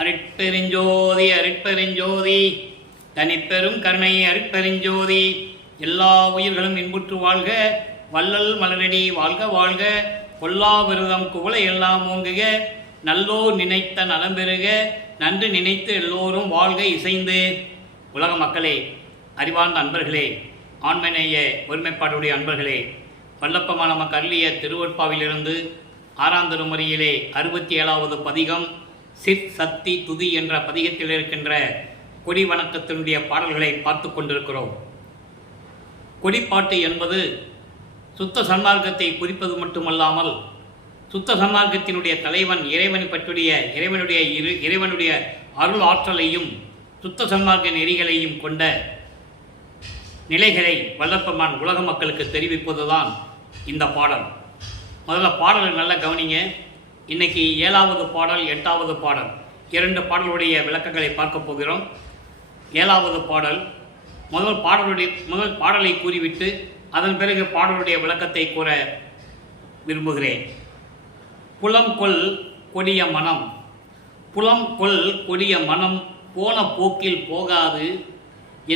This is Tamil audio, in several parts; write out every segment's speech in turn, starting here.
அருட்பெருஞ்சோதி அருட்பெருஞ்சோதி தனிப்பெரும் கருணை அருட்பெருஞ்சோதி. எல்லா உயிர்களும் இன்புற்று வாழ்க, வள்ளல் மலரடி வாழ்க வாழ்க. கொல்லா விரதம் குவளை எல்லாம் ஓங்குக, நல்லோர் நினைத்த நலம் பெறுக. நன்று நினைத்து எல்லோரும் வாழ்க இசைந்து. உலக மக்களே, அறிவார்ந்த அன்பர்களே, ஆண்மநேய ஒருமைப்பாடுடைய அன்பர்களே, வல்லப்பமான நமக்கு அருளிய திருவொற்பாவிலிருந்து 6ஆம் திருமுறையிலே 67வது பதிகம் சிற் சக்தி துதி என்ற பதிகத்தில் இருக்கின்ற கொடி வணக்கத்தினுடைய பாடல்களை பார்த்து கொண்டிருக்கிறோம். கொடிப்பாட்டு என்பது சுத்த சன்மார்க்கத்தை குறிப்பது மட்டுமல்லாமல், சுத்த சன்மார்க்கத்தினுடைய தலைவன் இறைவனுடைய அருள் ஆற்றலையும் சுத்த சன்மார்க்க நெறிகளையும் கொண்ட நிலைகளை வல்லப்பெருமான் உலக மக்களுக்கு தெரிவிப்பதுதான் இந்த பாடல். முதல்ல பாடலை நல்லா கவனிங்க. இன்னைக்கு 7வது பாடல் 8வது பாடல் 2 பாடலுடைய விளக்கங்களை பார்க்க போகிறோம். 7வது பாடல் முதல் பாடலை கூறிவிட்டு அதன் பிறகு பாடலுடைய விளக்கத்தை கூற விரும்புகிறேன். புலம் கொள் கொடிய மனம், புலம் கொள் கொடிய மனம் போன போக்கில் போகாது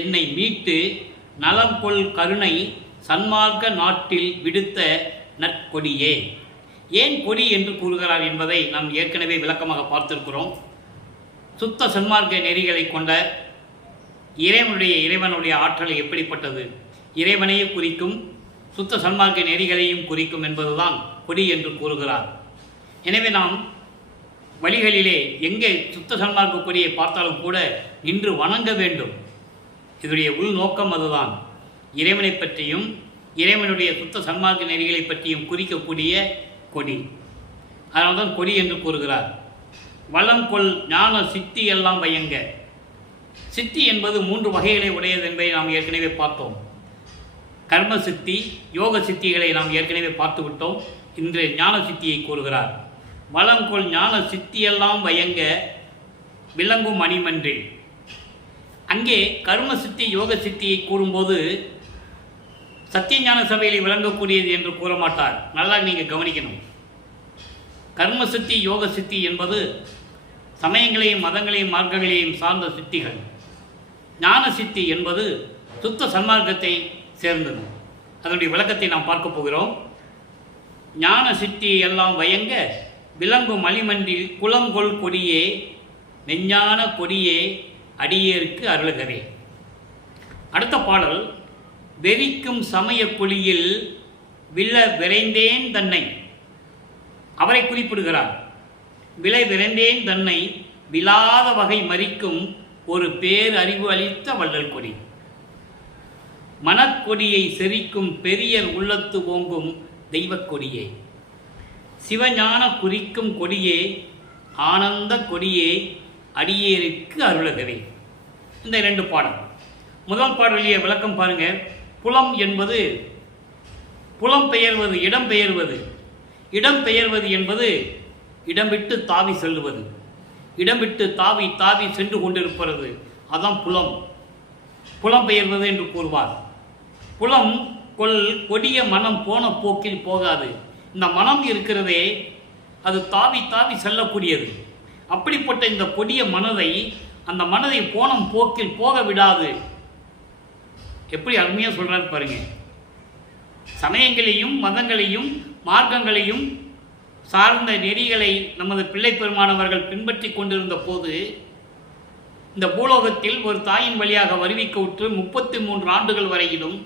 என்னை மீட்டு நலம் கொள் கருணை சன்மார்க்க நாட்டில் விடுத்த நற்கொடியே. ஏன் கொடி என்று கூறுகிறார் என்பதை நாம் ஏற்கனவே விளக்கமாக பார்த்திருக்கிறோம். சுத்த சன்மார்க்க நெறிகளை கொண்ட இறைவனுடைய ஆற்றல் எப்படிப்பட்டது, இறைவனையும் குறிக்கும் சுத்த சன்மார்க்க நெறிகளையும் குறிக்கும் என்பதுதான் கொடி என்று கூறுகிறார். எனவே நாம் வழிகளிலே எங்கே சுத்த சன்மார்க்க கொடியை பார்த்தாலும் கூட நின்று வணங்க வேண்டும். இதனுடைய உள்நோக்கம் அதுதான். இறைவனை பற்றியும் இறைவனுடைய சுத்த சன்மார்க்க நெறிகளை பற்றியும் குறிக்கக்கூடிய கொடி. அதனால்தான் கொடி என்று கூறுகிறார். வளம் கொள் ஞான சித்தி எல்லாம் பயங்க. சித்தி என்பது 3 வகைகளை உடையது என்பதை நாம் ஏற்கனவே பார்த்தோம். கர்ம சித்தி, யோக சித்திகளை நாம் ஏற்கனவே பார்த்து விட்டோம். இன்று ஞான சித்தியை கூறுகிறார். வளங்கொள் ஞான சித்தியெல்லாம் பயங்க விளங்கும் மணிமன்றில். அங்கே கர்ம சித்தி யோக சித்தியை கூறும்போது சத்தியஞான சபையில் விளங்கக்கூடியது என்று கூற மாட்டார். நல்லா நீங்கள் கவனிக்கணும். கர்ம சித்தி யோக சித்தி என்பது சமயங்களையும் மதங்களையும் மார்க்கங்களையும் சார்ந்த சித்திகள். ஞான சித்தி என்பது சுத்த சன்மார்க்கத்தை சேர்ந்தது. அதனுடைய விளக்கத்தை நாம் பார்க்க போகிறோம். ஞான சித்தி எல்லாம் வயங்க விளங்கும் மலிமன்றில் குளங்கொள் கொடியே மெஞ்ஞான கொடியே அடியேற்கு அருளுகவே. அடுத்த பாடல் வெறிக்கும் சமய குழியில் விழ விரைந்தேன் தன்னை. அவரை குறிப்பிடுகிறார். விலை விரைந்தேன் தன்னை விழாத வகை மறிக்கும் ஒரு பேரறிவு அளித்த வள்ளல் கொடி. மனக்கொடியை செறிக்கும் பெரியர் உள்ளத்து ஓங்கும் தெய்வக் கொடியே. சிவஞான குறிக்கும் கொடியே ஆனந்த கொடியே அடியேருக்கு அருளகவே. இந்த 2 பாடல். முதல் பாடலிய விளக்கம் பாருங்க. புலம் என்பது புலம் பெயர்வது, இடம் பெயர்வது. இடம் பெயர்வது என்பது இடம் விட்டு தாவி செல்லுவது, இடம் விட்டு தாவி தாவி சென்று கொண்டிருப்பது. அதான் புலம். புலம் பெயர்வது என்று கூறுவார். புலம் கொள் கொடிய மனம் போன போக்கில் போகாது. இந்த மனம் இருக்கிறதே, அது தாவி தாவி செல்லக்கூடியது. அப்படிப்பட்ட இந்த கொடிய மனதை, அந்த மனதை போன போக்கில் போக விடாது. எப்படி அருமையாக சொல்கிறார் பாருங்க. சமயங்களையும் மதங்களையும் மார்க்கங்களையும் சார்ந்த நெறிகளை நமது பிள்ளை பெருமானவர்கள் பின்பற்றி கொண்டிருந்த போது, இந்த பூலோகத்தில் ஒரு தாயின் வழியாக வருவிக்க உற்று 33 ஆண்டுகள் வரையிலும்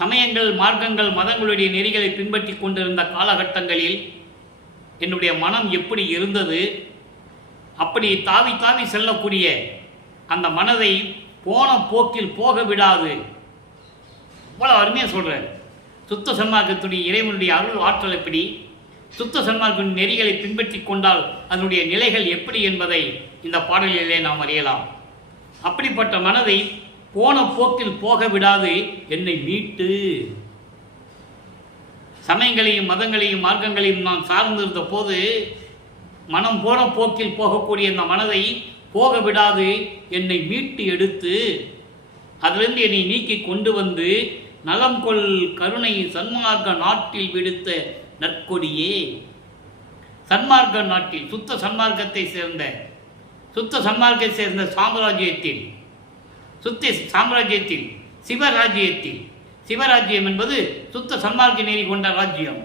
சமயங்கள் மார்க்கங்கள் மதங்களுடைய நெறிகளை பின்பற்றி கொண்டிருந்த காலகட்டங்களில் என்னுடைய மனம் எப்படி இருந்தது, அப்படி தாவி தாவி செல்லக்கூடிய அந்த மனதை போன போக்கில் போக விடாது. இவ்வளோ அருமையாக சொல்கிறார். சுத்த சன்மார்க்கத்துடைய இறைவனுடைய அருள் ஆற்றல் எப்படி, சுத்த சன்மார்க்க நெறிகளை பின்பற்றி கொண்டால் அதனுடைய நிலைகள் எப்படி என்பதை இந்த பாடலிலே நாம் அறியலாம். அப்படிப்பட்ட மனதை போன போக்கில் போக விடாது என்னை மீட்டு. சமயங்களையும் மதங்களையும் மார்க்கங்களையும் நான் சார்ந்திருந்த போது மனம் போன போக்கில் போகக்கூடிய இந்த மனதை போக விடாது என்னை மீட்டு எடுத்து அதிலிருந்து என்னை நீக்கி கொண்டு வந்து நலம் கொள் கருணை சன்மார்க்க நாட்டில் விடுத்த நற்கொடியே. சன்மார்க்க நாட்டில் சுத்த சன்மார்க்கத்தை சேர்ந்த சாம்ராஜ்யத்தில் சிவராஜ்யம் என்பது சுத்த சன்மார்க்க நெறி கொண்ட ராஜ்யம்.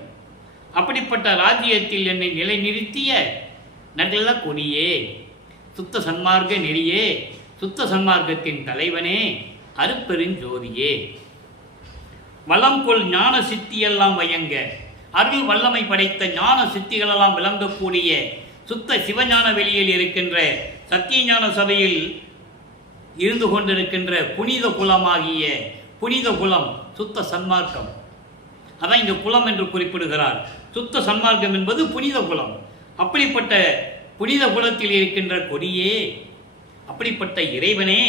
அப்படிப்பட்ட ராஜ்யத்தில் என்னை நிலைநிறுத்திய நல்ல கொடியே, சுத்த சன்மார்க்க நெறியே, சுத்த சன்மார்க்கத்தின் தலைவனே, அருட்பெருஞ்சோதியே, வளம் கொள் ஞான சித்தியெல்லாம் வயங்க, அருள் வல்லமை படைத்த ஞான சித்திகளெல்லாம் விளங்கக்கூடிய சுத்த சிவஞான வெளியில் இருக்கின்ற சத்தியஞான சபையில் இருந்து கொண்டிருக்கின்ற புனித குலம் சுத்த சன்மார்க்கம். அதான் இங்கே குலம் என்று குறிப்பிடுகிறார். சுத்த சன்மார்க்கம் என்பது புனித குலம். அப்படிப்பட்ட புனித குலத்தில் இருக்கின்ற கொடியே, அப்படிப்பட்ட இறைவனே,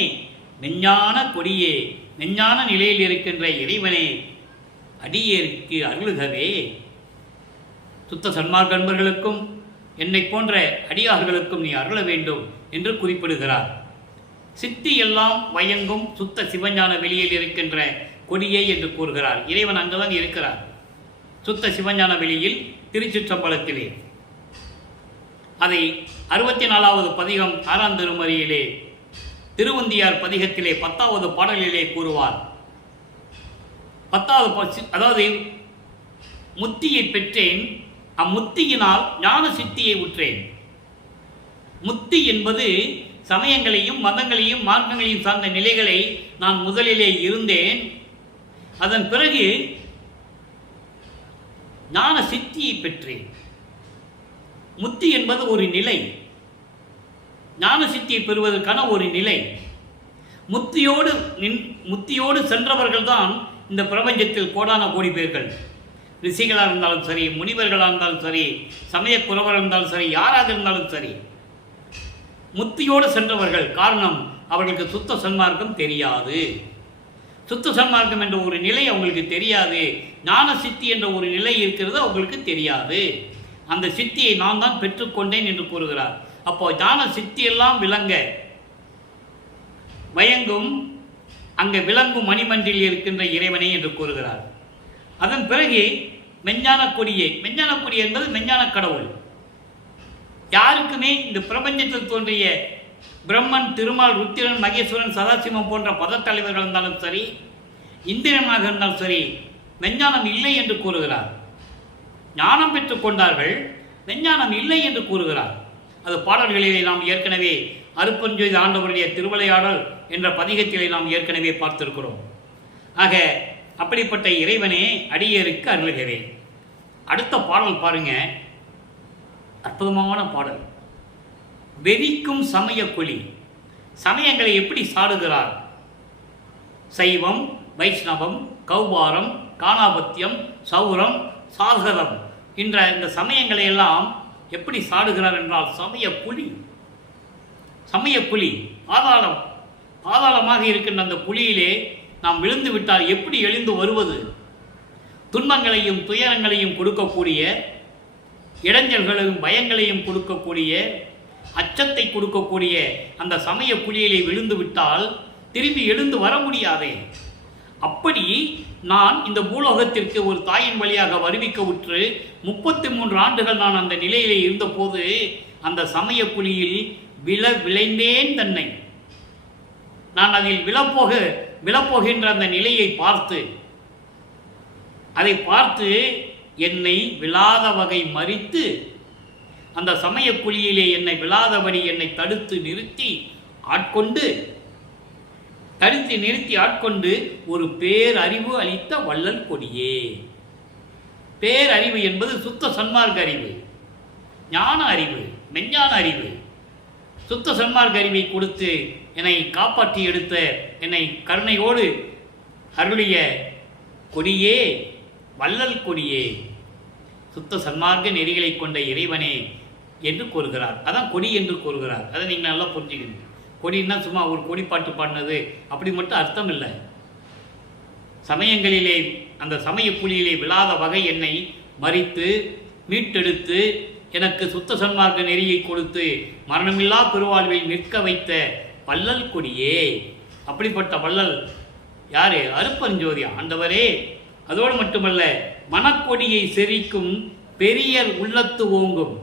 மெஞ்ஞான கொடியே, மெஞ்ஞான நிலையில் இருக்கின்ற இறைவனே, அடியேற்கு அருளுகவே. சுத்த சன்மார்க்க அன்பர்களுக்கும் என்னை போன்ற அடியார்களுக்கும் நீ அருள வேண்டும் என்று குறிப்பிடுகிறார். சித்தி எல்லாம் வயங்கும் சுத்த சிவஞான வெளியில் இருக்கின்ற கொடியே என்று கூறுகிறார். இறைவன் அங்குதான் இருக்கிறார், சுத்த சிவஞான வெளியில், திருச்சிற்றம்பலத்திலே. அதை 64வது பதிகம் 6ஆம் திருமறையிலே திருவந்தியார் பதிகத்திலே 10வது பாடலிலே கூறுவார். 10வது, அதாவது முத்தியை பெற்றேன், அம்முத்தியினால் ஞான சித்தியை உற்றேன். முத்தி என்பது சமயங்களையும் மதங்களையும் மார்க்கங்களையும் சார்ந்த நிலைகளை நான் முதலிலே இருந்தேன். அதன் பிறகு ஞான சித்தியை பெற்றேன். முத்தி என்பது ஒரு நிலை, ஞான சித்தியை பெறுவதற்கான ஒரு நிலை. முத்தியோடு சென்றவர்கள் தான் இந்த பிரபஞ்சத்தில் கோடான கோடி பேர்கள். ரிஷிகளாக இருந்தாலும் சரி, முனிவர்களாக இருந்தாலும் சரி, சமய குறவராக இருந்தாலும் சரி, யாராக இருந்தாலும் சரி, முத்தியோடு சென்றவர்கள். காரணம், அவர்களுக்கு சுத்த சன்மார்க்கம் தெரியாது. சுத்த சன்மார்க்கம் என்ற ஒரு நிலை அவங்களுக்கு தெரியாது. ஞான சித்தி என்ற ஒரு நிலை இருக்கிறது, அவங்களுக்கு தெரியாது. அந்த சித்தியை நான் தான் பெற்றுக்கொண்டேன் என்று கூறுகிறார். அப்போ ஞான சித்தியெல்லாம் விளங்க வயங்கும், அங்கே விளங்கும் மணிமன்றில் இருக்கின்ற இறைவனை என்று கூறுகிறார். அதன் பிறகு மெஞ்ஞான கொடியே, மெஞ்ஞான கொடி என்பது மெஞ்ஞான கடவுள். யாருக்குமே இந்த பிரபஞ்சத்தில் தோன்றிய பிரம்மன், திருமால், ருத்திரன், மகேஸ்வரன், சதாசிவம் போன்ற பதத்தலைவர்கள் இருந்தாலும் சரி, இந்திரனாக இருந்தாலும் சரி, மெஞ்ஞானம் இல்லை என்று கூறுகிறார். ஞானம் பெற்றுக் கொண்டார்கள், மெஞ்ஞானம் இல்லை என்று கூறுகிறார். அது பாடல்களிலே நாம் ஏற்கனவே அருட்பெருஞ்சோதி ஆண்டவருடைய திருவிளையாடல் என்ற பதிகத்திலே நாம் ஏற்கனவே பார்த்திருக்கிறோம். ஆக அப்படிப்பட்ட இறைவனே, அடியேற்கு அருளுகவே. அடுத்த பாடல் பாருங்க, அற்புதமான பாடல். வெறிக்கும் சமய கொலி, சமயங்களை எப்படி சாடுகிறார்? சைவம், வைஷ்ணவம், கௌபாரம், காணாபத்தியம், சௌரம், சாகரம் என்ற இந்த சமயங்களை எல்லாம் எப்படி சாடுகிறார் என்றால், சமய புலி பாதாளமாக இருக்கின்ற அந்த புலியிலே நாம் விழுந்து விட்டால் எப்படி எழுந்து வருவது? துன்பங்களையும் துயரங்களையும் கொடுக்கக்கூடிய, இடைஞ்சல்களையும் பயங்களையும் கொடுக்கக்கூடிய, அச்சத்தை கொடுக்கக்கூடிய அந்த சமய புலியிலே விழுந்து விட்டால் திரும்பி எழுந்து வர முடியாதே. அப்படி நான் இந்த பூலோகத்திற்கு ஒரு தாயின் வழியாக வருவிக்க உற்று 33 ஆண்டுகள் நான் அந்த நிலையிலே இருந்தபோது அந்த சமய புலியில் விளைந்தேன் தன்னை. நான் அதில் விழப்போகின்ற அந்த நிலையை அதை பார்த்து என்னை விழாத வகை மறித்து, அந்த சமய குழியிலே என்னை விழாதபடி என்னை தடுத்து நிறுத்தி ஆட்கொண்டு ஒரு பேரறிவு அளித்த வள்ளல் கொடியே. பேரறிவு என்பது சுத்த சன்மார்க்க அறிவு, ஞான அறிவு, மெஞ்ஞான அறிவு. சுத்த சன்மார்க்க அறிவை கொடுத்து என்னை காப்பாற்றி எடுத்த, என்னை கருணையோடு அருளிய கொடியே, வள்ளல் கொடியே, சுத்த சன்மார்க்க நெறிகளை கொண்ட இறைவனே என்று கூறுகிறார். அதான் கொடி என்று கூறுகிறார். அதை நீங்கள் நல்லா புரிஞ்சுக்கணும். கொடின்னா சும்மா ஒரு கொடி பாட்டு பாடினது அப்படி மட்டும் அர்த்தம் இல்லை. சமயங்களிலே அந்த சமய குழியிலே விழாத வகை என்னை மறித்து மீட்டெடுத்து எனக்கு சுத்த சன்மார்க்க நெறியை கொடுத்து மரணமில்லா பெருவாழ்வில் நிற்க வைத்த வள்ளல் கொடியே. அப்படிப்பட்ட வள்ளல் யாரு? அருட்பெருஞ்சோதி ஆண்டவரே. அதோடு மட்டுமல்ல, மனக்கொடியை செரிக்கும் பெரியர் உள்ளத்து ஓங்கும்.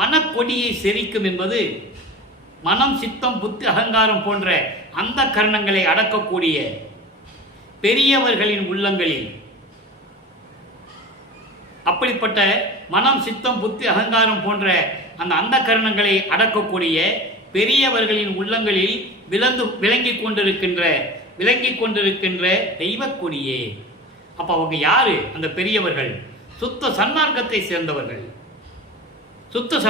மனக்கொடியை செரிக்கும் என்பது மனம், சித்தம், புத்தி, அகங்காரம் போன்ற அந்த கரணங்களை அடக்கக்கூடிய பெரியவர்களின் உள்ளங்களில், அப்படிப்பட்ட மனம், சித்தம், புத்தி, அகங்காரம் போன்ற அந்த கரணங்களை அடக்கக்கூடிய பெரியவர்களின் உள்ளங்களில் விளங்கி கொண்டிருக்கின்ற தெய்வ கொடியே. அப்ப அவங்க யாரு? அந்த பெரியவர்கள் சுத்த சன்மார்க்கத்தை சேர்ந்தவர்கள், சுத்த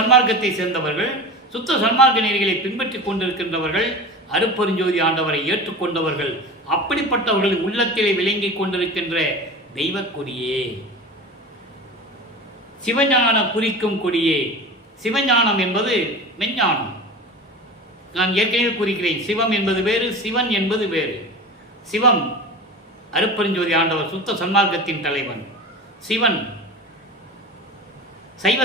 சன்மார்க்க நெறிகளை பின்பற்றி கொண்டிருக்கின்றவர்கள், அருட்பெருஞ்சோதி ஆண்டவரை ஏற்றுக்கொண்டவர்கள், அப்படிப்பட்டவர்களின் உள்ளத்திலே விளங்கி கொண்டிருக்கின்ற தெய்வ கொடியே, சிவஞான குறிக்கும் கொடியே. சிவஞானம் என்பது மெஞ்ஞானம். நான் ஏற்கனவே கூறுகிறேன், சிவம் என்பது வேறு, சிவன் என்பது வேறு. சிவம் அருட்பெருஞ்சோதி ஆண்டவர் சுத்த சன்மார்க்கத்தின் தலைவன், சிவன் சைவ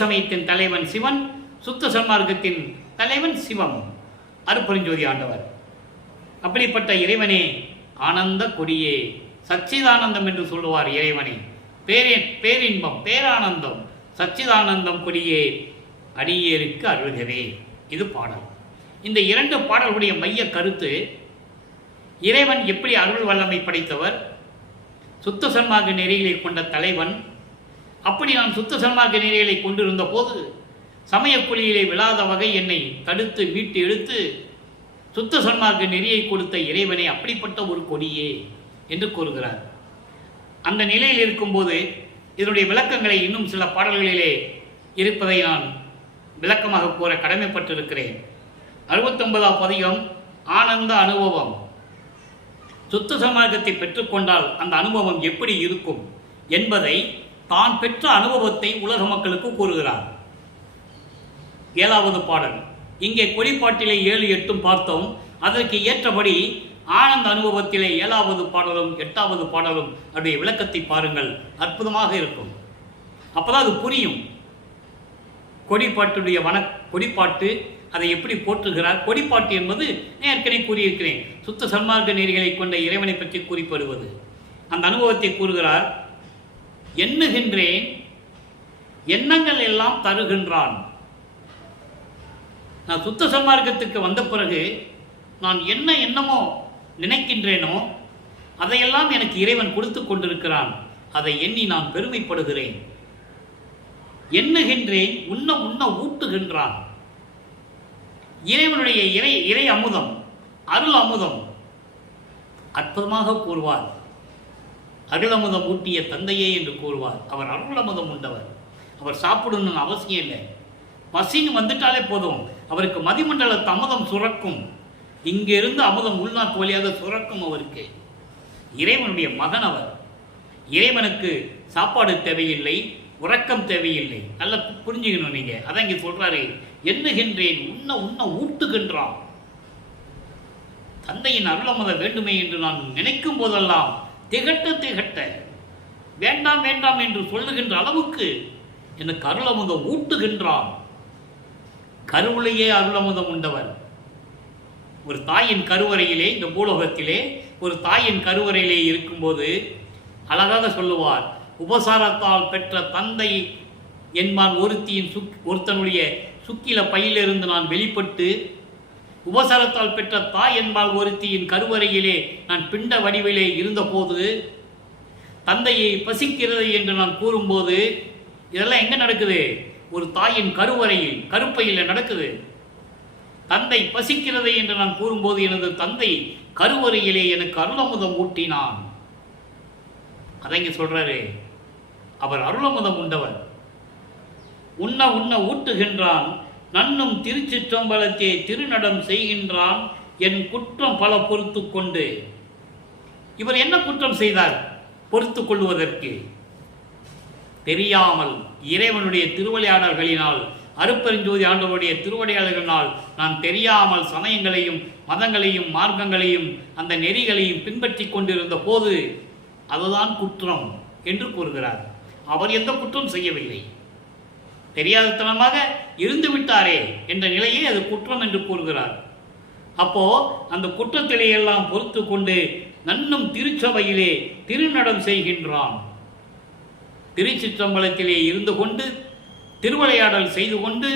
சமயத்தின் தலைவன் சிவன், சுத்த சன்மார்க்கத்தின் தலைவன் சிவம் அருட்பெருஞ்சோதி ஆண்டவர். அப்படிப்பட்ட இறைவனே, ஆனந்த கொடியே, சச்சிதானந்தம் என்று சொல்லுவார் இறைவனை. பேரின்பம், பேரானந்தம், சச்சிதானந்தம் கொடியே, அடியேருக்கு அருள்கவே. இது பாடல். இந்த 2 பாடல்களுடைய மைய கருத்து, இறைவன் எப்படி அருள் வல்லமை படைத்தவர், சுத்த சன்மார்க்க நெறிகளை கொண்ட தலைவன். அப்படி நான் சுத்த சன்மார்க்க நெறிகளை கொண்டிருந்த போது சமயக்குழியிலே விழாத வகை என்னை தடுத்து மீட்டு எடுத்து சுத்த சன்மார்க்க நெறியை கொடுத்த இறைவனை அப்படிப்பட்ட ஒரு கொடியே என்று கூறுகிறார். அந்த நிலையில் இருக்கும்போது இதனுடைய விளக்கங்களை இன்னும் சில பாடல்களிலே இருப்பதை நான் விளக்கமாக கூற கடமைப்பட்டிருக்கிறேன். 69ஆம் பதிகம் ஆனந்த அனுபவம். சுத்த சன்மார்க்கத்தை பெற்றுக்கொண்டால் அந்த அனுபவம் எப்படி இருக்கும் என்பதை தான் பெற்ற அனுபவத்தை உலக மக்களுக்கு கூறுகிறார். 7வது பாடல். இங்கே கொடிப்பாட்டிலே 7, 8 பார்த்தோம். அதற்கு ஏற்றபடி ஆனந்த அனுபவத்திலே 7வது பாடலும் 8வது பாடலும் அதனுடைய விளக்கத்தை பாருங்கள், அற்புதமாக இருக்கும். அப்போதான் அது புரியும். கொடிப்பாட்டு அதை எப்படி போற்றுகிறார். கொடிப்பாட்டு என்பது ஏற்கனவே கூறியிருக்கிறேன், சுத்த சன்மார்க்க நெறிகளை கொண்ட இறைவனை பற்றி குறிப்பிடுவது. அந்த அனுபவத்தை கூறுகிறார். எண்ணுகின்றேன், எண்ணங்கள் எல்லாம் தருகின்றான். நான் சுத்த சன்மார்க்கத்துக்கு வந்த பிறகு நான் என்ன எண்ணமோ நினைக்கின்றேனோ அதையெல்லாம் எனக்கு இறைவன் கொடுத்து கொண்டிருக்கிறான். அதை எண்ணி நான் பெருமைப்படுகிறேன். எண்ணுகின்றேன், உண்ண ஊட்டுகின்றான். இறைவனுடைய இறை அமுதம், அருள் அமுதம் அற்புதமாக கூறுவார். அருள் அமுதம் ஊட்டிய தந்தையே என்று கூறுவார். அவர் அருள் அமுதம் உண்டவர். அவர் சாப்பிடணும்னு அவசியம் இல்லை. பசின்னு வந்துட்டாலே போதும், அவருக்கு மதிமண்டலத்து அமுதம் சுரக்கும். இங்கிருந்து அமுதம் உள்நாட்டு வழியாக சுரக்கும். அவருக்கு இறைவனுடைய மகன் அவர். இறைவனுக்கு சாப்பாடு தேவையில்லை, உறக்கம் தேவையில்லை. நல்லா புரிஞ்சுக்கணும் நீங்க. அதான் இங்கே சொல்றாரு, எண்ணுகின்றேன், உண்ண ஊட்டுகின்றான். தந்தையின் அருளமுத வேண்டுமே என்று நான் நினைக்கும் போதெல்லாம் திகட்ட வேண்டாம் வேண்டாம் என்று சொல்லுகின்ற அளவுக்கு எனக்கு அருளமுதம் ஊட்டுகின்றான். கருவிலேயே அருளமுதம் உண்டவர். ஒரு தாயின் கருவறையிலே, இந்த பூலோகத்திலே ஒரு தாயின் கருவறையிலே இருக்கும்போது அழகாக சொல்லுவார், உபசாரத்தால் பெற்ற தந்தை என்பான் ஒருத்தனுடைய சுக்கில பையிலிருந்து நான் வெளிப்பட்டு, உபசாரத்தால் பெற்ற தாய் என்பால் ஒருத்தியின் கருவறையிலே நான் பிண்ட வடிவிலே இருந்தபோது, தந்தையை பசிக்கிறது என்று நான் கூறும்போது, இதெல்லாம் எங்கே நடக்குது? ஒரு தாயின் கருவறையில், கருப்பையில் நடக்குது. தந்தை பசிக்கிறது என்று நான் கூறும்போது எனது தந்தை கருவறையிலே எனக்கு அருளமுதம் ஊட்டினான். அதை இங்கே சொல்றாரு, அவர் அருளமுதம் உண்டவர். உண்ண ஊட்டுகின்றான். நன்னும் திருச்சிற்றம்பலத்தை திருநடம் செய்கின்றான். என் குற்றம் பல பொறுத்து கொண்டு. இவர் என்ன குற்றம் செய்தார்? பொறுத்து கொள்வதற்கு தெரியாமல் இறைவனுடைய திருவிளையாடல்களினால், அருட்பெருஞ்சோதி ஆண்டவருடைய திருவிளையாடல்களினால் நான் தெரியாமல் சமயங்களையும் மதங்களையும் மார்க்கங்களையும் அந்த நெறிகளையும் பின்பற்றி கொண்டிருந்த போது அதுதான் குற்றம் என்று கூறுகிறார். அவர் எந்த குற்றம் செய்யவில்லை, தெரியாதத்தனமாக இருந்து விட்டாரே என்ற நிலையை அது குற்றம் என்று கூறுகிறார். அப்போ அந்த குற்றத்திலே எல்லாம் பொறுத்து கொண்டு நன்னும் திருச்சபையிலே திருநடம் செய்கின்றான். திருச்சிற்றம்பலத்திலே இருந்து கொண்டு திருவிளையாடல் செய்து கொண்டு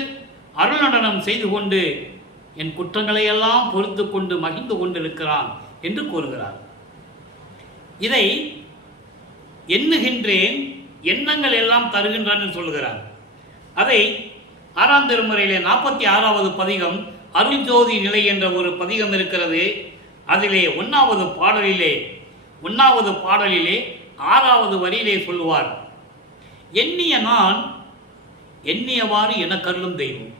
அருள் நடனம் செய்து கொண்டு என் குற்றங்களையெல்லாம் பொறுத்து கொண்டு மகிழ்ந்து கொண்டிருக்கிறான் என்று கூறுகிறார். இதை எண்ணுகின்றேன், எண்ணங்கள் எல்லாம் தருகின்றான் என்று சொல்கிறார். அதை 6ஆம் திருமுறையிலே 46வது பதிகம் அருள் ஜோதி நிலை என்ற ஒரு பதிகம் இருக்கிறது. அதிலே 1வது பாடலிலே 6வது வரியிலே சொல்லுவார், எண்ணிய நான் எண்ணியவாறு எனக்கருளும் தெய்வம்.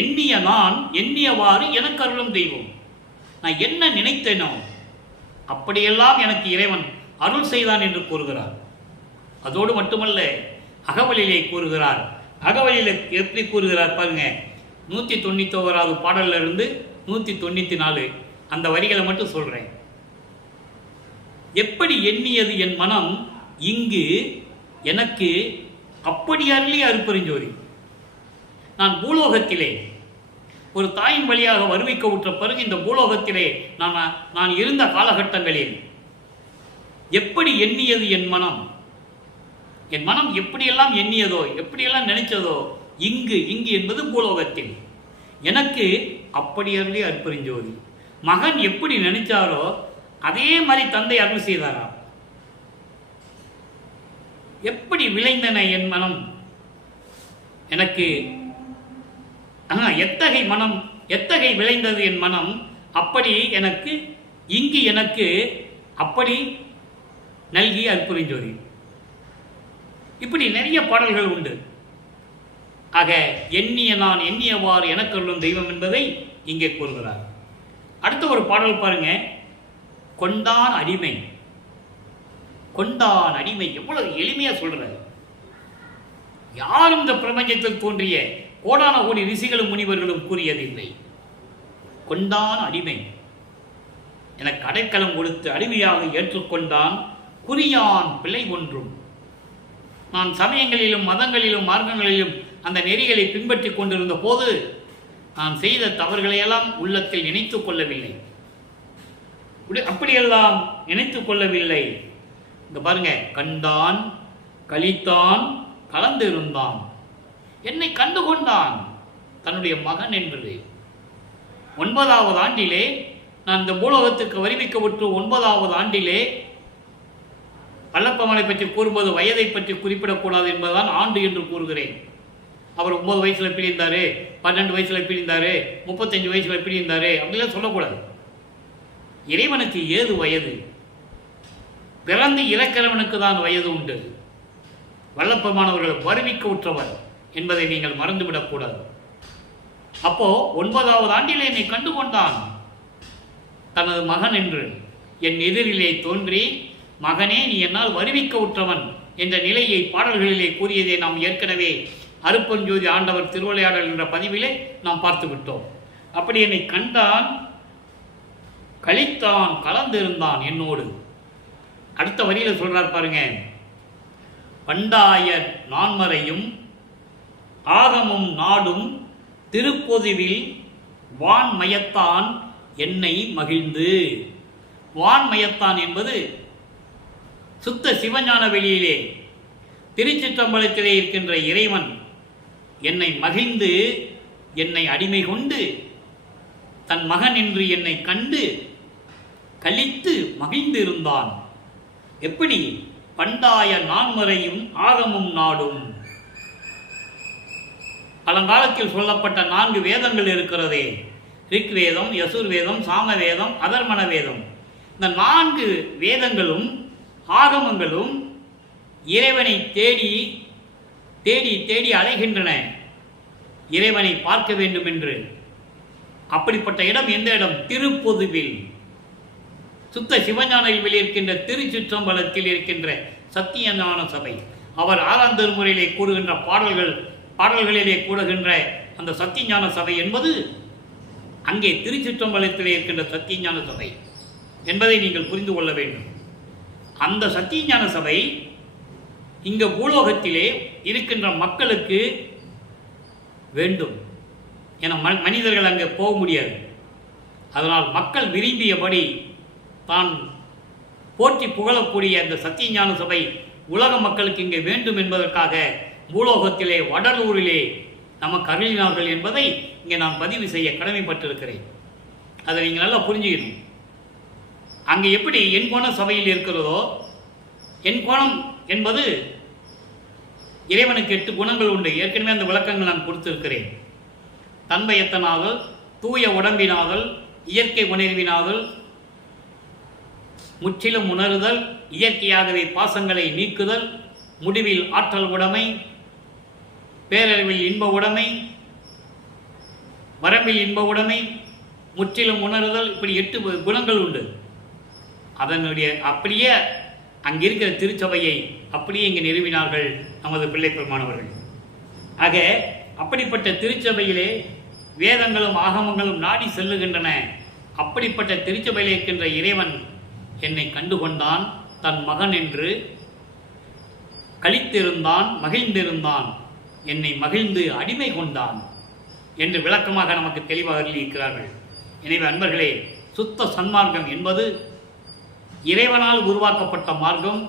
எண்ணிய நான் எண்ணியவாறு எனக்கருளும் தெய்வம். நான் என்ன நினைத்தேனோ அப்படியெல்லாம் எனக்கு இறைவன் அருள் செய்தான் என்று கூறுகிறார். அதோடு மட்டுமல்ல, அகவலிலே கூறுகிறார். அகவலிலே எப்படி கூறுகிறார் பாருங்க. 191வது பாடலில் இருந்து 194 அந்த வரிகளை மட்டும் சொல்றேன். எப்படி எண்ணியது என் மனம் இங்கு எனக்கு அப்படி அருளி அருட்பெருஞ்சோதி. நான் பூலோகத்திலே ஒரு தாயின் வழியாக வருவிக்க உற்ற பிறகு இந்த பூலோகத்திலே நான் இருந்த காலகட்டங்களில் எப்படி எண்ணியது என் மனம் எப்படியெல்லாம் எண்ணியதோ, எப்படியெல்லாம் நினைச்சதோ, இங்கு என்பது பூலோகத்தில் எனக்கு அப்படி அருளி அருட்பெருஞ்சோதி. மகன் எப்படி நினைச்சாரோ அதே மாதிரி தந்தை அருள் செய்தாராம். எப்படி விளைந்தன என் மனம் எனக்கு, எத்தகை விளைந்தது என் மனம், அப்படி எனக்கு இங்கு எனக்கு அப்படி நல்கி அருட்பெருஞ்சோதி. இப்படி நிறைய பாடல்கள் உண்டு. ஆக எண்ணிய நான் எண்ணியவாறு எனக்கருளும் தெய்வம் என்பதை இங்கே கூறுகிறார். அடுத்த ஒரு பாடல் பாருங்க, கொண்டான் அடிமை. கொண்டான் அடிமை எவ்வளவு எளிமையா சொல்றாரு. யாரும் இந்த பிரபஞ்சத்தில் தோன்றிய கோடான கோடி ரிஷிகளும் முனிவர்களும் கூறியதில்லை. கொண்டான் அடிமை, எனக்கு அடைக்கலம் கொடுத்து அடிமையாக ஏற்றுக்கொண்டான். குறியான் பிழை ஒன்றும். நான் சமயங்களிலும் மதங்களிலும் மார்க்கங்களிலும் அந்த நெறிகளை பின்பற்றி கொண்டிருந்த போது நான் செய்த தவறுகளையெல்லாம் உள்ளத்தில் நினைத்துக் கொள்ளவில்லை. அப்படியெல்லாம் நினைத்துக் கொள்ளவில்லை. இங்க பாருங்க, கண்டான் கழித்தான் கலந்திருந்தான், என்னை கண்டுகொண்டான் தன்னுடைய மகன் என்று. 9வது ஆண்டிலே நான் இந்த பூலோகத்துக்கு வருவிக்க விட்டு 9வது ஆண்டிலே வல்லப்பமலை பற்றி கூறும்போது வயதை பற்றி குறிப்பிடக்கூடாது என்பதுதான் ஆண்டு என்று கூறுகிறேன். அவர் 9 வயசுல பிரிந்தாரு, 12 வயசுல பிரிந்தாரு, 35 வயசுல பிரிந்தாரு அப்படிலாம் சொல்லக்கூடாது. இறைவனுக்கு ஏது வயது? பிறந்து இறக்கிறவனுக்கு தான் வயது உண்டு. வல்லப்பமானவர்கள் வருவிக்க உற்றவர் என்பதை நீங்கள் மறந்துவிடக்கூடாது. அப்போ 9வது ஆண்டிலே என்னை கண்டுகொண்டான் தனது மகன் என்று என் எதிரிலே தோன்றி, மகனே நீ என்னால் வருவிக்க உற்றவன் என்ற நிலையை பாடல்களிலே கூறியதை நாம் ஏற்கனவே அருட்பெருஞ்சோதி ஆண்டவர் திருவிளையாடல் என்ற பதிவிலே நாம் பார்த்து விட்டோம். அப்படி என்னை கண்டான், கழித்தான், கலந்திருந்தான் என்னோடு. அடுத்த வரியில சொல்றார் பாருங்க, பண்டாய நான்மறையும் ஆகமும் நாடும் திருப்பொதுவில் வான்மயத்தான் என்னை மகிழ்ந்து. வான்மயத்தான் என்பது சுத்த சிவஞான வெளியிலே திருச்சிற்றம்பலத்திலே இருக்கின்ற இறைவன் என்னை மகிழ்ந்து, என்னை அடிமை கொண்டு, தன் மகன் என்று என்னை கண்டு கழித்து மகிழ்ந்து இருந்தான். எப்படி? பண்டாய நான்மறையும் ஆகமும் நாடும். பழங்காலத்தில் சொல்லப்பட்ட 4 வேதங்கள் இருக்கிறதே, ரிக்வேதம், யசுர்வேதம், சாமவேதம், அதர்மண வேதம். இந்த 4 வேதங்களும் ஆகமங்களும் இறைவனை தேடி தேடி தேடி அலைகின்றன, இறைவனை பார்க்க வேண்டும் என்று. அப்படிப்பட்ட இடம் எந்த இடம்? திருப்பொதுவில், சுத்த சிவஞானில் இருக்கின்ற திருச்சிற்றம்பலத்தில் இருக்கின்ற சத்தியஞான சபை. அவர் 6ஆம் திருமுறையிலே கூறுகின்ற பாடல்களிலே கூறுகின்ற அந்த சத்தியஞான சபை என்பது அங்கே திருச்சிற்றம்பலத்திலே இருக்கின்ற சத்தியஞான சபை என்பதை நீங்கள் புரிந்து கொள்ள வேண்டும். அந்த சத்தியஞான சபை இங்க பூலோகத்திலே இருக்கின்ற மக்களுக்கு வேண்டும் என மனிதர்கள் அங்கே போக முடியாது. அதனால் மக்கள் விரும்பியபடி தான் போற்றி புகழக்கூடிய அந்த சத்தியஞான சபை உலக மக்களுக்கு இங்கே வேண்டும் என்பதற்காக பூலோகத்திலே வடலூரிலே நமக்கு அருளினார்கள் என்பதை இங்கே நான் பதிவு செய்ய கடமைப்பட்டிருக்கிறேன். அதை நீங்கள் நல்லா புரிஞ்சுக்கணும். அங்கே எப்படி எண்கோண சபையில் இருக்கிறதோ, எண்கோணம் என்பது இறைவனுக்கு 8 குணங்கள் உண்டு. ஏற்கனவே அந்த விளக்கங்கள் நான் கொடுத்திருக்கிறேன். தன்மையத்தனாதல், தூய உடம்பினாதல், இயற்கை உணர்வினாதல், முற்றிலும் உணருதல், இயற்கையாகவே பாசங்களை நீக்குதல், முடிவில் ஆற்றல் உடைமை, பேரறிவில் இன்ப உடைமை, வரம்பில் இன்ப உடைமை, முற்றிலும் உணருதல், இப்படி 8 குணங்கள் உண்டு. அதனுடைய அப்படியே அங்கிருக்கிற திருச்சபையை அப்படியே இங்கே நிறுவினார்கள் நமது பிள்ளை பெருமானவர்கள். ஆக அப்படிப்பட்ட திருச்சபையிலே வேதங்களும் ஆகமங்களும் நாடி செல்லுகின்றன. அப்படிப்பட்ட திருச்சபையில் இருக்கின்ற இறைவன் என்னை கண்டுகொண்டான், தன் மகன் என்று களித்திருந்தான், மகிழ்ந்திருந்தான், என்னை மகிழ்ந்து அடிமை கொண்டான் என்று விளக்கமாக நமக்கு தெளிவாக இருக்கிறார்கள். எனவே அன்பர்களே, சுத்த சன்மார்க்கம் என்பது இறைவனால் உருவாக்கப்பட்ட மார்க்கம்,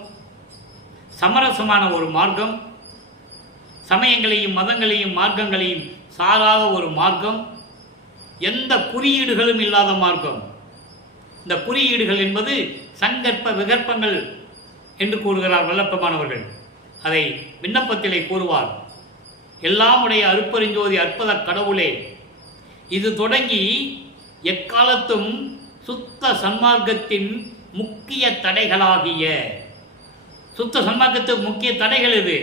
சமரசமான ஒரு மார்க்கம், சமயங்களையும் மதங்களையும் மார்க்கங்களையும் சாராத ஒரு மார்க்கம், எந்த குறியீடுகளும் இல்லாத மார்க்கம். இந்த குறியீடுகள் என்பது சங்கற்ப விகற்பங்கள் என்று கூறுகிறார் வல்லப்பமானவர்கள். அதை விண்ணப்பத்திலே கூறுவார். எல்லாம் உடைய அருப்பெருஞ்சோதி அற்புத கடவுளே, இது தொடங்கி எக்காலத்தும் சுத்த சன்மார்க்கத்தின் முக்கிய தடைகளாகிய, சுத்த சன்மார்க்கத்துக்கு முக்கிய தடைகள் இது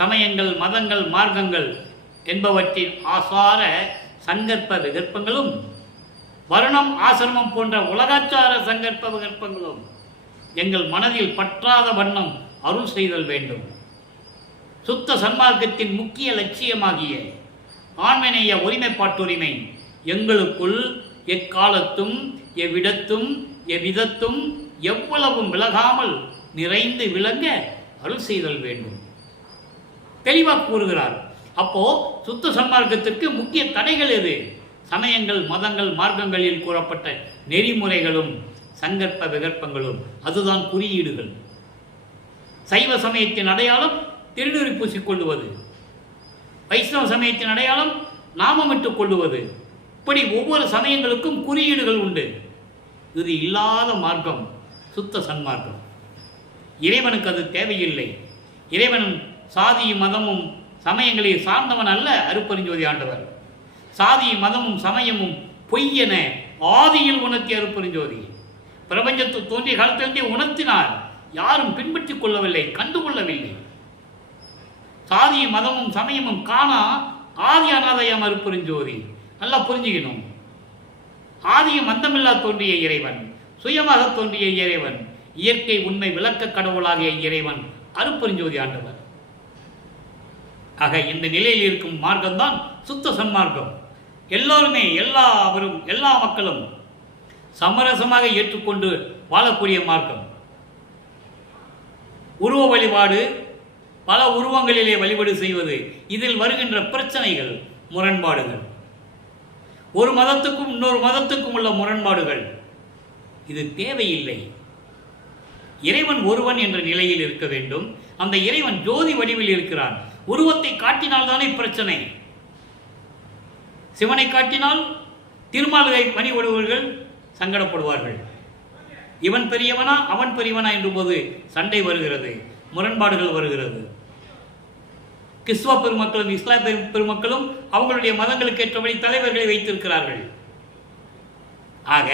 சமயங்கள் மதங்கள் மார்க்கங்கள் என்பவற்றின் ஆசார சங்கற்ப விகற்பங்களும், வருணம் ஆசிரமம் போன்ற உலகாச்சார சங்கற்ப விகற்பங்களும் எங்கள் மனதில் பற்றாத வண்ணம் அருள் செய்தல் வேண்டும். சுத்த சன்மார்க்கத்தின் முக்கிய லட்சியமாகிய ஆண்மநேய ஒருமைப்பாட்டுரிமை எங்களுக்குள் எக்காலத்தும் எவ்விடத்தும் எவ்விதத்தும் எவ்வளவும் விலகாமல் நிறைந்து விளங்க அருள் செய்தல் வேண்டும். தெளிவாக கூறுகிறார். அப்போ சுத்த சன்மார்க்கத்திற்கு முக்கிய தடைகள் எது? சமயங்கள் மதங்கள் மார்க்கங்களில் கூறப்பட்ட நெறிமுறைகளும் சங்கற்ப விகற்பங்களும், அதுதான் குறியீடுகள். சைவ சமயத்தின் அடையாளம் திருநீறு பூசிக்கொள்ளுவது, வைஷ்ணவ சமயத்தின் அடையாளம் நாமமிட்டுக் கொள்ளுவது, இப்படி ஒவ்வொரு சமயங்களுக்கும் குறியீடுகள் உண்டு. இது இல்லாத மார்க்கம் சுத்த சன்மார்க்கம். இறைவனுக்கு அது தேவையில்லை. இறைவன் சாதி மதமும் சமயங்களை சார்ந்தவன் அல்ல. அருப்பெருஞ்சோதி ஆண்டவர் சாதி மதமும் சமயமும் பொய்யென ஆதியில் உணர்த்திய அருப்பெருஞ்சோதி பிரபஞ்சத்து தோன்றிய காலத்திலிருந்தே உணர்த்தினார். யாரும் பின்பற்றிக் கொள்ளவில்லை, கண்டுகொள்ளவில்லை. சாதி மதமும் சமயமும் காணா ஆதி அநாதயம் அருப்பெருஞ்சோதி. நல்லா புரிஞ்சுக்கணும். ஆதியும் அந்தமில்லா தோன்றிய இறைவன், சுயமாக தோன்றிய இறைவன், இயற்கை உண்மை விளக்க கடவுளாகிய இறைவன் அருப்பெருஞ்சோதி ஆண்டவர். ஆக இந்த நிலையில் இருக்கும் மார்க்கம்தான் சுத்த சன்மார்க்கம். எல்லோருமே எல்லா மக்களும் சமரசமாக ஏற்றுக்கொண்டு வாழக்கூடிய மார்க்கம். உருவ வழிபாடு, பல உருவங்களிலே வழிபாடு செய்வது, இதில் வருகின்ற பிரச்சனைகள், முரண்பாடுகள், ஒரு மதத்துக்கும் இன்னொரு மதத்துக்கும் உள்ள முரண்பாடுகள், இது தேவையில்லை. இறைவன் ஒருவன் என்ற நிலையில் இருக்க வேண்டும். அந்த இறைவன் ஜோதி வடிவில் இருக்கிறான். உருவத்தை காட்டினால்தானே பிரச்சனை. சிவனை காட்டினால் திருமாலை பணிபடுவர்கள் சங்கடப்படுவார்கள். இவன் பெரியவனா அவன் பெரியவனா என்று போது சண்டை வருகிறது, முரண்பாடுகள் வருகிறது. கிறிஸ்துவ பெருமக்களும் இஸ்லாம் பெருமக்களும் அவங்களுடைய மதங்களுக்கு ஏற்றபடி தலைவர்களை வைத்திருக்கிறார்கள். ஆக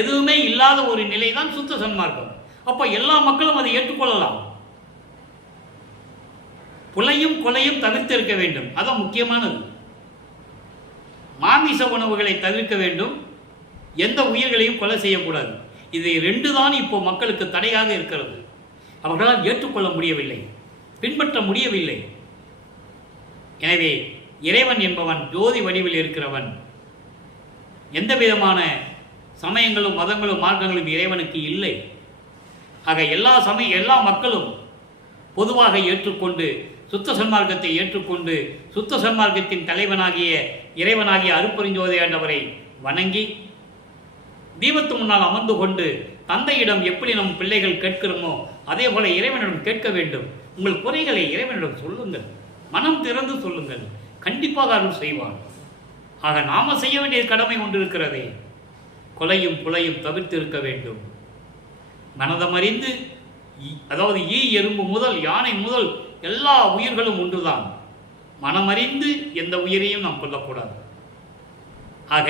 எதுவுமே இல்லாத ஒரு நிலைதான் சுத்த சன்மார்க்கம். அப்போ எல்லா மக்களும் அதை ஏற்றுக்கொள்ளலாம். புலையும் கொலையும் தவிர்த்திருக்க வேண்டும், அதான் முக்கியமானது. மாமிச உணவுகளை தவிர்க்க வேண்டும், எந்த உயிர்களையும் கொலை செய்யக்கூடாது. இது 2 தான் இப்போ மக்களுக்கு தடையாக இருக்கிறது. அவர்களால் ஏற்றுக்கொள்ள முடியவில்லை, பின்பற்ற முடியவில்லை. எனவே இறைவன் என்பவன் ஜோதி வடிவில் இருக்கிறவன். எந்த விதமான சமயங்களும் மதங்களும் மார்க்கங்களும் இறைவனுக்கு இல்லை. ஆக எல்லா மக்களும் பொதுவாக ஏற்றுக்கொண்டு சுத்த சன்மார்க்கத்தை ஏற்றுக்கொண்டு சுத்த சன்மார்க்கத்தின் தலைவனாகிய இறைவனாகிய அருப்பெருஞ்சோதி ஆண்டவரை வணங்கி தீபத்து முன்னால் அமர்ந்து கொண்டு தந்தையிடம் எப்படி நம் பிள்ளைகள் கேட்கிறோமோ அதே போல இறைவனிடம் கேட்க வேண்டும். உங்கள் குறைகளை இறைவனிடம் சொல்லுங்கள், மனம் திறந்து சொல்லுங்கள், கண்டிப்பாக அருள் செய்வான். ஆக நாம செய்ய வேண்டிய கடமை ஒன்று இருக்கிறதே, கொலையும் புலையும் தவிர்த்து இருக்க வேண்டும். மனதமறிந்து, அதாவது எறும்பு முதல் யானை முதல் எல்லா உயிர்களும் ஒன்றுதான். மனமறிந்து எந்த உயிரையும் நாம் கொல்லக்கூடாது. ஆக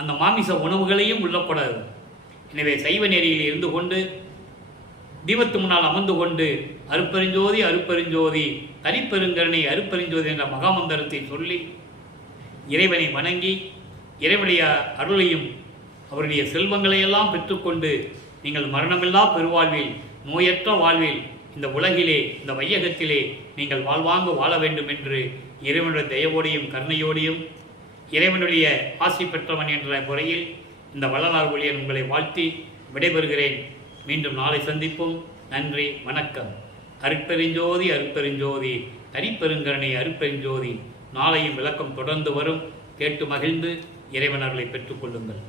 அந்த மாமிச உணவுகளையும் உள்ளக்கூடாது. எனவே சைவ நெறியில் இருந்து கொண்டு தீபத்து முன்னால் அமர்ந்து கொண்டு அருப்பெருஞ்சோதி அருப்பெருஞ்சோதி தனிப்பெருங்கருணை அருப்பெருஞ்சோதி என்ற மகாமந்திரத்தை சொல்லி இறைவனை வணங்கி இறைவனுடைய அருளையும் அவருடைய செல்வங்களையெல்லாம் பெற்றுக்கொண்டு நீங்கள் மரணமில்லா பெருவாழ்வில், நோயற்ற வாழ்வில், இந்த உலகிலே, இந்த வையகத்திலே நீங்கள் வாழ்வாங்க வாழ வேண்டும் என்று இறைவனுடைய தயவோடையும் கருணையோடையும் இறைவனுடைய ஆசி பெற்றவன் என்ற முறையில் இந்த வள்ளலார் ஊழியன் உங்களை வாழ்த்தி விடைபெறுகிறேன். மீண்டும் நாளை சந்திப்போம். நன்றி, வணக்கம். அருட்பெருஞ்சோதி அருட்பெருஞ்சோதி தனிப்பெருங்கருணை அருட்பெருஞ்சோதி. நாளையும் விளக்கம் தொடர்ந்து வரும். கேட்டு மகிழ்ந்து இறைவனர்களை பெற்றுக்கொள்ளுங்கள்.